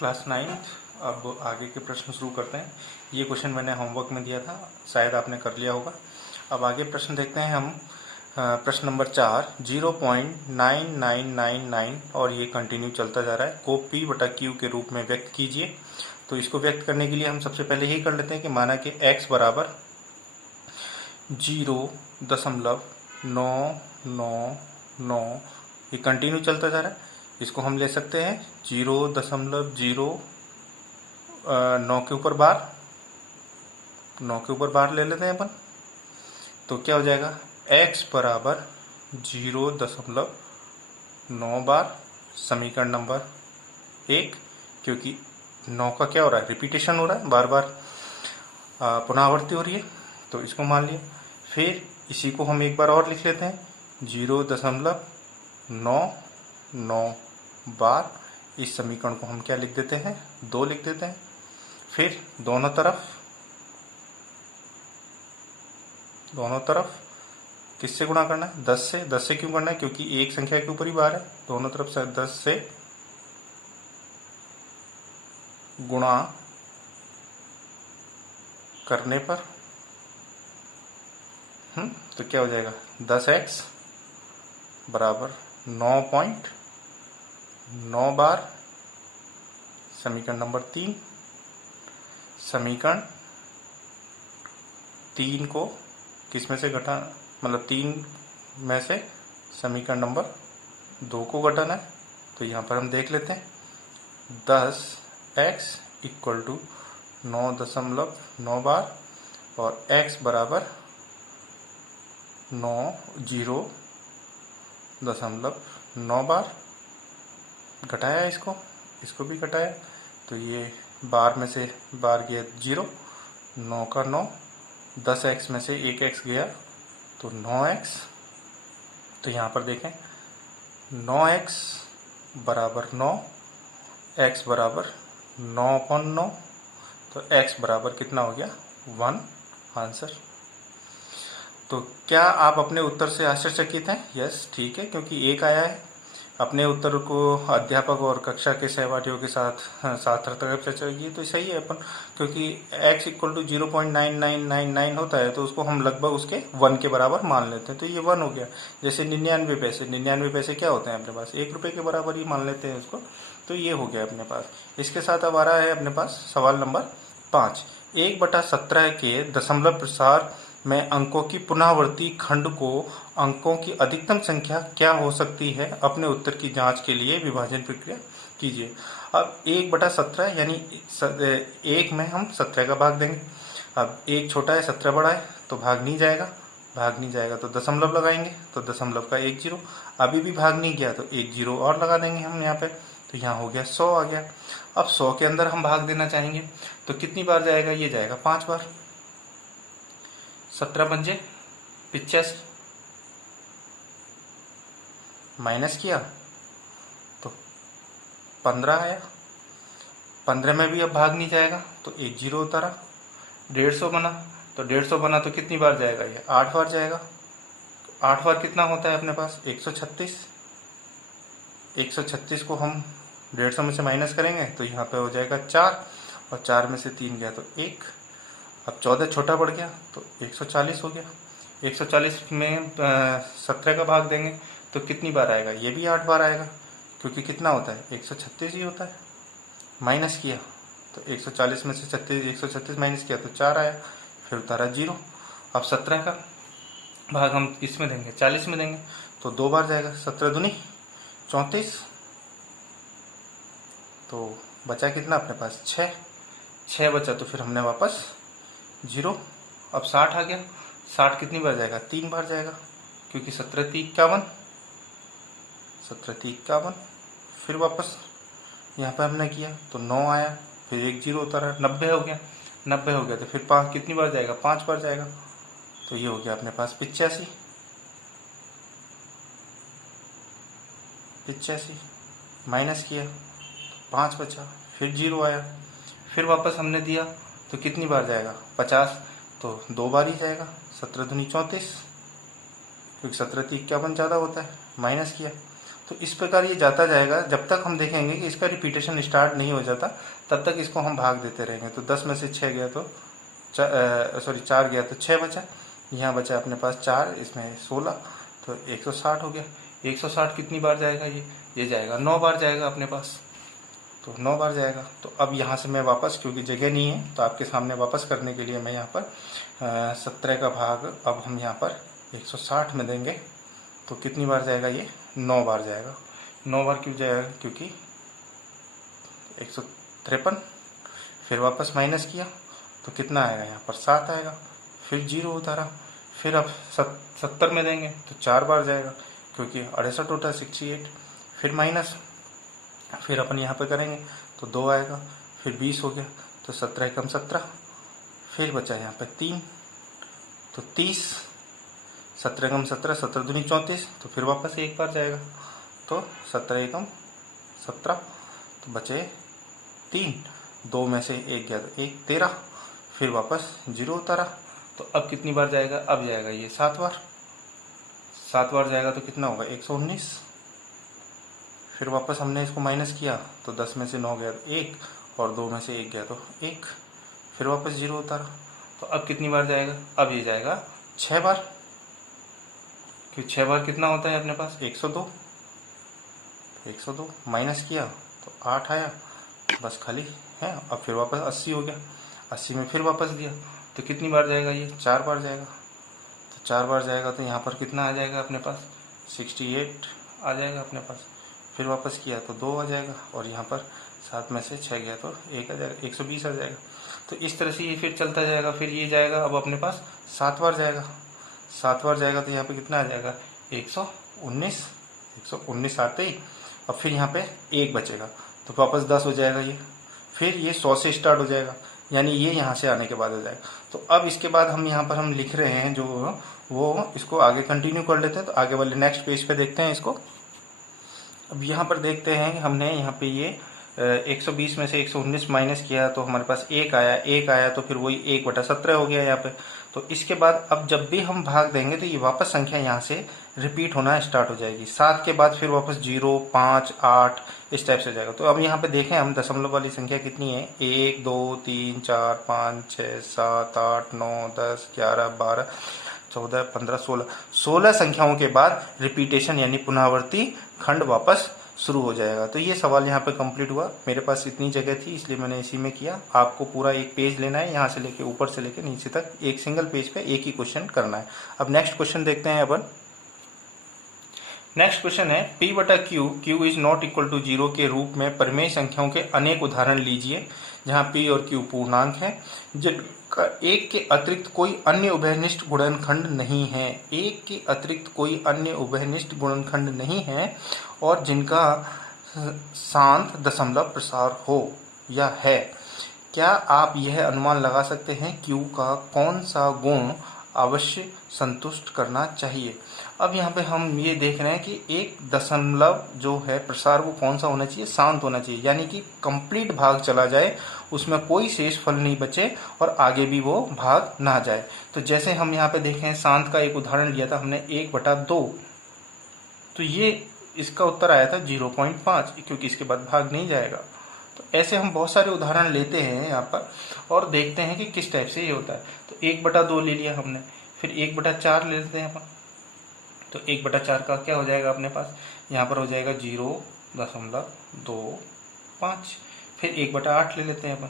Class 9th। अब आगे के प्रश्न शुरू करते हैं। ये क्वेश्चन मैंने होमवर्क में दिया था, शायद आपने कर लिया होगा। अब आगे प्रश्न देखते हैं हम। प्रश्न नंबर 4, 0.9999 और ये कंटिन्यू चलता जा रहा है को P/Q के रूप में व्यक्त कीजिए। तो इसको व्यक्त करने के लिए हम सबसे पहले यही कर लेते हैं कि माना कि x बराबर 0.999, ये कंटिन्यू चलता जा रहा है। इसको हम ले सकते हैं 0.09 के ऊपर बार, 9 के ऊपर बार ले लेते हैं अपन। तो क्या हो जाएगा, x बराबर 0.9 बार, समीकरण नंबर 1, क्योंकि 9 का क्या हो रहा है, रिपीटेशन हो रहा है, बार बार पुनरावृत्ति हो रही है, तो इसको मान लिया। फिर इसी को हम एक बार और लिख लेते हैं 0.99 बार। इस समीकरण को हम क्या लिख देते हैं, 2 लिख देते हैं। फिर दोनों तरफ किससे गुणा करना है, 10 से। 10 से क्यों करना है, क्योंकि एक संख्या के ऊपर ही बार है। दोनों तरफ से 10 से गुणा करने पर तो क्या हो जाएगा, 10x बराबर 9.9 बार, समीकरण नंबर 3। समीकरण 3 को किस में से घटा, मतलब 3 में से समीकरण नंबर 2 को घटाना है। तो यहाँ पर हम देख लेते हैं 10x इक्वल टू 9.9 बार और x बराबर 0.9 बार। घटाया इसको भी घटाया, तो ये बार में से बार गया 0, 9 का 9, 10x में से 1x गया तो 9x। तो यहाँ पर देखें 9x बराबर 9, x बराबर 9.9, तो x बराबर कितना हो गया, 1 आंसर। तो क्या आप अपने उत्तर से आश्चर्यचकित हैं? यस, ठीक है, क्योंकि 1 आया है। अपने उत्तर को अध्यापक और कक्षा के सहपाठियों के साथ सार्थक चर्चा की तो सही है अपन, क्योंकि x इक्वल टू 0.9999 होता है तो उसको हम लगभग उसके 1 के बराबर मान लेते हैं, तो ये 1 हो गया। जैसे 99 पैसे क्या होते हैं अपने पास, 1 रुपये के बराबर ही मान लेते हैं उसको, तो ये हो गया अपने पास। इसके साथ अब आ रहा है अपने पास सवाल नंबर 5, 1/17 के दशमलव प्रसार में अंकों की पुनरावृत्ति खंड को अंकों की अधिकतम संख्या क्या हो सकती है, अपने उत्तर की जांच के लिए विभाजन प्रक्रिया कीजिए। अब 1/17 यानी 1 में हम 17 का भाग देंगे। अब 1 छोटा है 17 बड़ा है, तो भाग नहीं जाएगा तो दशमलव लगाएंगे, तो दशमलव का 1 0। अभी भी भाग नहीं गया तो 1 0 और लगा देंगे हम यहाँ पे, तो यहाँ हो गया 100 आ गया। अब 100 के अंदर हम भाग देना चाहेंगे तो कितनी बार जाएगा, ये जाएगा 5 बार। 17 पंजे 85, माइनस किया तो 15 आया। 15 में भी अब भाग नहीं जाएगा तो 1 0 उतारा। 150 बना तो 150 बना तो कितनी बार जाएगा, ये 8 बार जाएगा। 8 बार कितना होता है अपने पास, 136। 136 को हम 150 में से माइनस करेंगे तो यहाँ पे हो जाएगा 4, और 4 में से 3 गया तो 1। अब 14 छोटा बढ़ गया तो 140 हो गया। 140 में 17 का भाग देंगे तो कितनी बार आएगा, ये भी 8 बार आएगा, क्योंकि कितना होता है, 136 ही होता है। माइनस किया तो 140 में से 136 माइनस किया तो 4 आया, फिर उतारा 0। अब 17 का भाग हम किस में देंगे, 40 में देंगे, तो 2 बार जाएगा। 17 दूनी 34, तो बचा कितना अपने पास, 6 बचा, तो फिर हमने वापस 0। अब 60 आ गया। 60 कितनी बार जाएगा, 3 बार जाएगा, क्योंकि 17 3 51, 17 3 51। फिर वापस यहाँ पर हमने किया तो 9 आया, फिर 1 0 उतारा, 90 हो गया। 90 हो गया तो फिर 5 कितनी बार जाएगा, 5 बार जाएगा, तो ये हो गया अपने पास 85। माइनस किया 5 बचा, फिर 0 आया, फिर वापस हमने दिया तो कितनी बार जाएगा, 50, तो 2 बार ही जाएगा। 17 दूनी 34, क्योंकि 17 3 51 ज़्यादा होता है, माइनस किया तो इस प्रकार ये जाता जाएगा जब तक हम देखेंगे कि इसका रिपीटेशन स्टार्ट नहीं हो जाता, तब तक इसको हम भाग देते रहेंगे। तो 10 में से 6 गया तो 4 गया तो 6 बचा, यहाँ बचा अपने पास 4, इसमें 16, तो 160 हो गया। 160 कितनी बार जाएगा ये जाएगा 9 बार जाएगा अपने पास, तो 9 बार जाएगा। तो अब यहाँ से मैं वापस, क्योंकि जगह नहीं है तो आपके सामने वापस करने के लिए मैं यहाँ पर 17 का भाग अब हम यहाँ पर 160 में देंगे, तो कितनी बार जाएगा ये 9 बार जाएगा। 9 बार क्यों जाएगा, क्योंकि 153, फिर वापस माइनस किया तो कितना आएगा यहाँ पर 7 आएगा, फिर 0 उतारा, फिर अब 70 में देंगे तो 4 बार जाएगा, क्योंकि 68 होता है 68, फिर माइनस, फिर अपन यहाँ पे करेंगे तो 2 आएगा, फिर 20 हो गया, तो 17 एकम 17, फिर बचा यहाँ पे 3, तो 30, 17 एकम 17, 17 दूनी 34, तो फिर वापस एक बार जाएगा, तो 17 एकम 17, तो बचे 3, 2 में से 1 गया तो 1, 13, फिर वापस 0 उतारा, तो अब कितनी बार जाएगा, अब जाएगा ये 7 बार। 7 बार जाएगा तो कितना होगा 119, फिर वापस हमने इसको माइनस किया तो 10 में से 9 गया तो 1, और 2 में से 1 गया तो 1, फिर वापस 0 उतारा, तो अब कितनी बार जाएगा, अब ये जाएगा 6 बार, क्योंकि 6 बार कितना होता है अपने पास 102, 102 माइनस किया तो 8 आया, बस खाली है। अब फिर वापस 80 हो गया, 80 में फिर वापस दिया, तो कितनी बार जाएगा ये 4 बार जाएगा, तो 4 बार जाएगा तो यहाँ पर कितना आ जाएगा अपने पास 68 आ जाएगा अपने पास, फिर वापस किया तो 2 आ जाएगा, और यहाँ पर 7 में से 6 गया तो 1 आ जाएगा, 120 आ जाएगा। तो इस तरह से ये फिर चलता जाएगा, फिर ये जाएगा अब अपने पास 7 बार जाएगा, 7 बार जाएगा तो यहाँ पे कितना आ जाएगा 119, 119 आते ही अब फिर यहाँ पे 1 बचेगा, तो वापस 10 हो जाएगा ये, फिर ये 100 से स्टार्ट हो जाएगा, यानी ये यहाँ से आने के बाद हो जाएगा। तो अब इसके बाद हम यहाँ पर हम लिख रहे हैं जो वो इसको आगे कंटिन्यू कर लेते हैं, तो आगे वाले नेक्स्ट पेज पे देखते हैं इसको। अब यहाँ पर देखते हैं कि हमने यहाँ पे ये 120 में से 119 माइनस किया तो हमारे पास 1 आया, 1 आया तो फिर वही 1/17 हो गया यहाँ पे। तो इसके बाद अब जब भी हम भाग देंगे तो ये वापस संख्या यहाँ से रिपीट होना स्टार्ट हो जाएगी। 7 के बाद फिर वापस 0, 5, 8 इस टाइप से जाएगा। तो अब यहाँ पे देखें हम दशमलव वाली संख्या कितनी है, 1, 2, 3, 4, 5, 6, 7, 8, 9, 10, 11, 12, 14, 15, 16 संख्याओं के बाद रिपीटेशन यानी पुनरावृत्ति खंड वापस शुरू हो जाएगा। तो ये सवाल यहाँ पे कंप्लीट हुआ। मेरे पास इतनी जगह थी इसलिए मैंने इसी में किया। आपको पूरा एक पेज लेना है, यहाँ से लेके ऊपर से लेके नीचे तक एक सिंगल पेज पे एक ही क्वेश्चन करना है। अब नेक्स्ट क्वेश्चन देखते हैं अपन। नेक्स्ट क्वेश्चन है p बटा q, q is not equal to 0 के रूप में परिमेय संख्याओं के अनेक उदाहरण लीजिए जहां p और q पूर्णांक है, जिनका एक के अतिरिक्त कोई अन्य उभयनिष्ठ गुणनखंड नहीं है, एक के अतिरिक्त कोई अन्य उभयनिष्ठ गुणनखंड नहीं है और जिनका शांत दशमलव प्रसार हो या है। क्या आप यह अनुमान लगा सकते हैं q का कौन सा गुण अवश्य संतुष्ट करना चाहिए। अब यहाँ पे हम ये देख रहे हैं कि एक दशमलव जो है प्रसार वो कौन सा होना चाहिए, शांत होना चाहिए, यानी कि कंप्लीट भाग चला जाए, उसमें कोई शेष फल नहीं बचे और आगे भी वो भाग ना जाए। तो जैसे हम यहाँ पे देखें शांत का एक उदाहरण लिया था हमने 1/2, तो ये इसका उत्तर आया था 0.5, क्योंकि इसके बाद भाग नहीं जाएगा। तो ऐसे हम बहुत सारे उदाहरण लेते हैं यहाँ पर और देखते हैं कि किस टाइप से ये होता है। तो 1/2 ले लिया हमने, फिर 1/4 ले लेते हैं अपन। तो 1/4 का क्या हो जाएगा अपने पास, यहाँ पर हो जाएगा 0.25। फिर 1/8 ले लेते हैं अपन,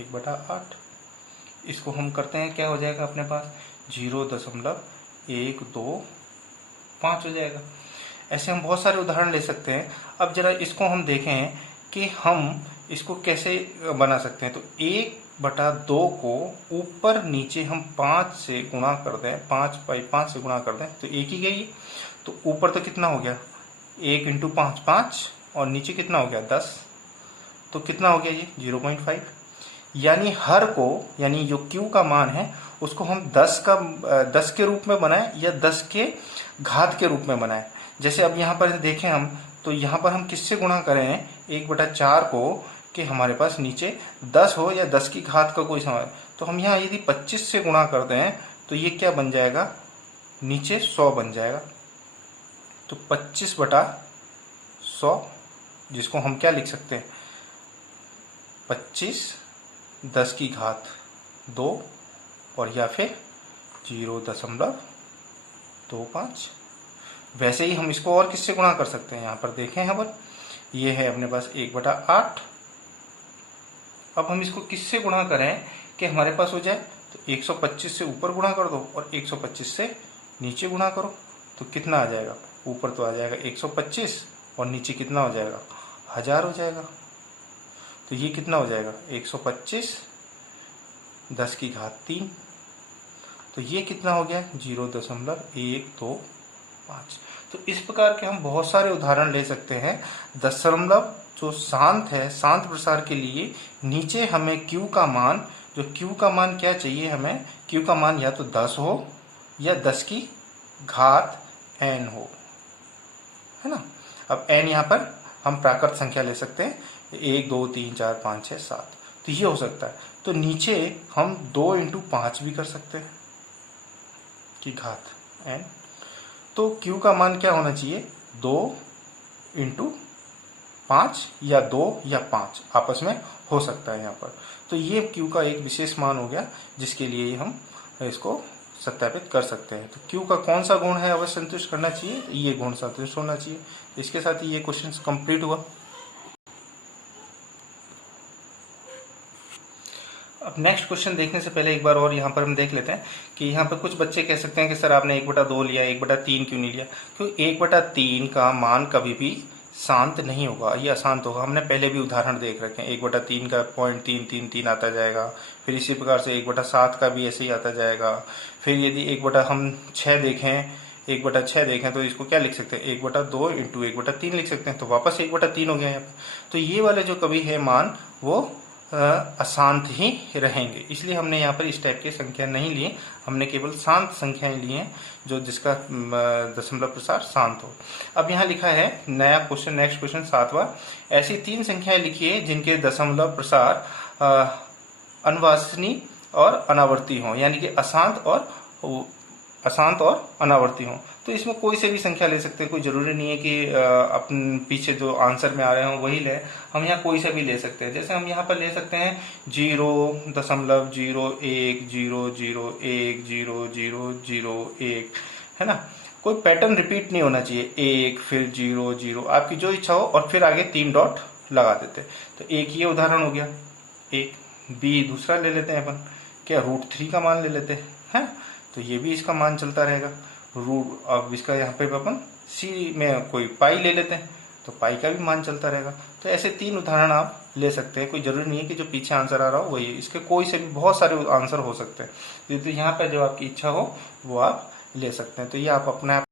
1/8 इसको हम करते हैं, क्या हो जाएगा अपने पास 0.125 हो जाएगा। ऐसे हम बहुत सारे उदाहरण ले सकते हैं। अब जरा इसको हम देखें कि हम इसको कैसे बना सकते हैं। तो 1/2 को ऊपर नीचे हम 5 से गुणा कर दें, 5/5 से गुणा कर दें तो एक ही गई। तो ऊपर तो कितना हो गया 1 × 5 5 और नीचे कितना हो गया 10, तो कितना हो गया ये 0.5। यानी हर को, यानी जो q का मान है उसको हम 10 के रूप में बनाएं या 10 के घात के रूप में बनाएं। जैसे अब यहाँ पर देखें हम, तो यहाँ पर हम किससे गुणा करें 1/4 को कि हमारे पास नीचे 10 हो या 10 की घात का कोई समय। तो हम यहाँ यदि 25 से गुणा कर दें तो ये क्या बन जाएगा, नीचे 100 बन जाएगा। तो 25/100 100, जिसको हम क्या लिख सकते हैं 25 10 की घात 2 और या फिर 0.25। वैसे ही हम इसको और किससे गुणा कर सकते हैं, यहाँ पर देखें यहाँ पर ये है अपने पास 1/8। अब हम इसको किससे गुणा करें कि हमारे पास हो जाए, तो 125 से ऊपर गुणा कर दो और 125 से नीचे गुणा करो, तो कितना आ जाएगा, ऊपर तो आ जाएगा 125 और नीचे कितना हो जाएगा 1000 हो जाएगा। तो ये कितना हो जाएगा 125 10 की घात 3, तो ये कितना हो गया 0.125। तो इस प्रकार के हम बहुत सारे उदाहरण ले सकते हैं। दशमलव जो शांत है, शांत प्रसार के लिए नीचे हमें Q का मान, जो Q का मान क्या चाहिए हमें, Q का मान या तो 10 हो या 10 की घात n हो, है ना। अब n यहाँ पर हम प्राकृत संख्या ले सकते हैं 1 2 3 4 5 6 7, तो ये हो सकता है। तो नीचे हम 2 × 5 भी कर सकते हैं की घात n। तो Q का मान क्या होना चाहिए 2 × 5 या 2 या 5 आपस में हो सकता है यहाँ पर। तो ये Q का एक विशेष मान हो गया जिसके लिए हम इसको सत्यापित कर सकते हैं। तो Q का कौन सा गुण है अवश्य संतुष्ट करना चाहिए, ये गुण संतुष्ट होना चाहिए। इसके साथ ही ये क्वेश्चन कंप्लीट हुआ। अब नेक्स्ट क्वेश्चन देखने से पहले एक बार और यहाँ पर हम देख लेते हैं कि यहाँ पर कुछ बच्चे कह सकते हैं कि सर आपने 1/2 लिया, 1/3 क्यों नहीं लिया, क्योंकि 1/3 का मान कभी भी शांत नहीं होगा, ये अशांत होगा। हमने पहले भी उदाहरण देख रखे हैं, 1/3 का 0.333 आता जाएगा, फिर इसी प्रकार से 1/7 का भी ऐसे ही आता जाएगा। फिर यदि हम 6 देखें, 1/6 देखें तो इसको क्या लिख सकते हैं 1/2 × 1/3 लिख सकते हैं, तो वापस 1/3 हो गया यहाँ पर। तो ये वाले जो कभी है मान वो अशांत ही रहेंगे, इसलिए हमने यहाँ पर इस टाइप की संख्या नहीं ली, हमने केवल शांत संख्याएं ली हैं जो जिसका दशमलव प्रसार शांत हो। अब यहाँ लिखा है नया क्वेश्चन, नेक्स्ट क्वेश्चन 7वां, ऐसी 3 संख्याएं लिखिए जिनके दशमलव प्रसार अनवांछनीय और अनावर्ती हों, यानी कि अशांत और अनावर्ती हों। तो इसमें कोई से भी संख्या ले सकते हैं, कोई जरूरी नहीं है कि अपन पीछे जो आंसर में आ रहे हों वही ले, हम यहाँ कोई से भी ले सकते हैं। जैसे हम यहाँ पर ले सकते हैं 0.0100100001, है ना। कोई पैटर्न रिपीट नहीं होना चाहिए, 1 फिर 0 0, आपकी जो इच्छा हो, और फिर आगे 3 डॉट लगा देते। तो एक ये उदाहरण हो गया एक। बी दूसरा ले लेते हैं अपन, क्या √3 का मान ले लेते हैं, तो ये भी इसका मान चलता रहेगा। अब इसका यहाँ पे अपन सी में कोई पाई ले लेते हैं, तो पाई का भी मान चलता रहेगा। तो ऐसे 3 उदाहरण आप ले सकते हैं, कोई जरूरी नहीं है कि जो पीछे आंसर आ रहा हो वही, इसके कोई से भी बहुत सारे आंसर हो सकते हैं। तो यहाँ पर जो आपकी इच्छा हो वो आप ले सकते हैं। तो ये आप अपने